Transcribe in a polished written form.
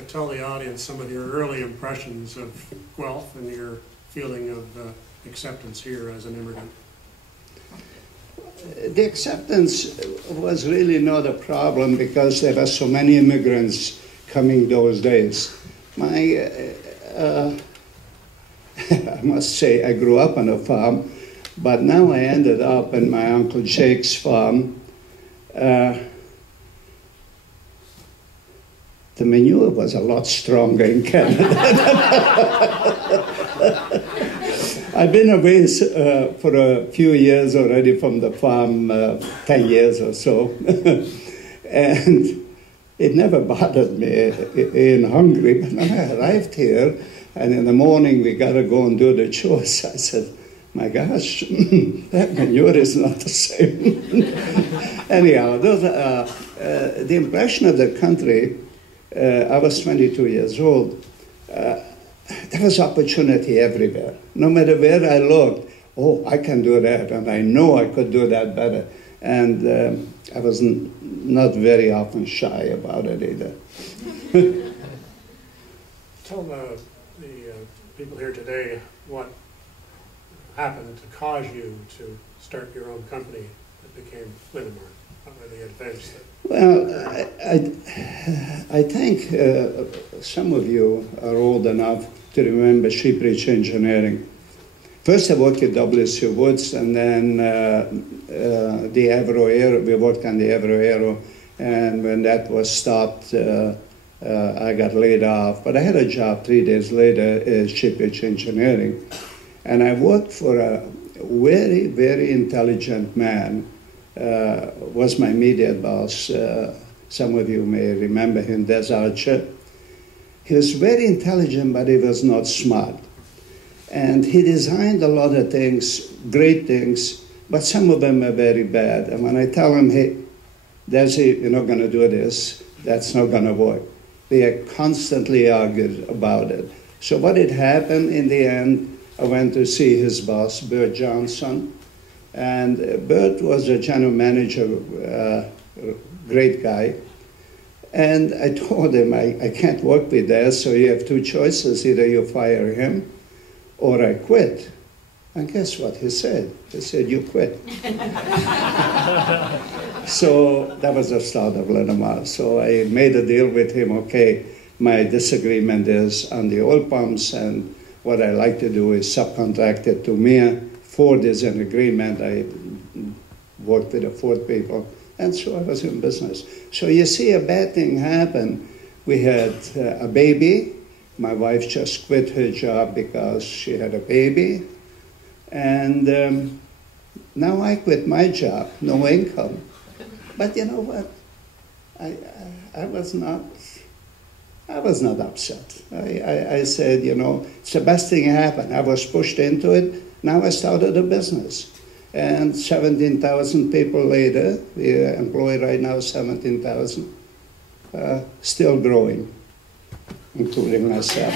tell the audience some of your early impressions of Guelph and your feeling of acceptance here as an immigrant. The acceptance was really not a problem because there were so many immigrants coming those days. I must say I grew up on a farm, but now I ended up in my Uncle Jake's farm. The manure was a lot stronger in Canada. I've been away for a few years already from the farm, 10 years or so. And it never bothered me in Hungary. But when I arrived here, and in the morning we got to go and do the chores, I said, my gosh, that manure is not the same. Anyhow, the impression of the country, I was 22 years old. There was opportunity everywhere. No matter where I looked, oh, I can do that, and I know I could do that better. And I was not very often shy about it either. Tell the people here today what happened to cause you to start your own company that became Linamar. What were the events that... Well, I think some of you are old enough to remember Sheepridge Engineering. First I worked at W.C. Woods, and then the Avro Aero, we worked on the Avro Aero, and when that was stopped, I got laid off. But I had a job 3 days later at Sheepridge Engineering, and I worked for a very, very intelligent man, was my immediate boss. Some of you may remember him, Des Archer. He was very intelligent, but he was not smart. And he designed a lot of things, great things, but some of them are very bad. And when I tell him, hey, Desi, you're not going to do this, that's not going to work, they constantly argued about it. So what had happened in the end, I went to see his boss, Bert Johnson. And Bert was a general manager, great guy. And I told him, I can't work with that, so you have two choices. Either you fire him or I quit. And guess what he said? He said, you quit. So that was the start of Linamar. So I made a deal with him, okay, my disagreement is on the oil pumps, and what I like to do is subcontract it to me. Ford is an agreement. I worked with the Ford people, and so I was in business. So you see a bad thing happen. We had a baby. My wife just quit her job because she had a baby. And now I quit my job, no income. But you know what? I was not upset. I said, you know, it's the best thing that happened. I was pushed into it. Now I started a business. And 17,000 people later, we employ right now 17,000, still growing, including myself.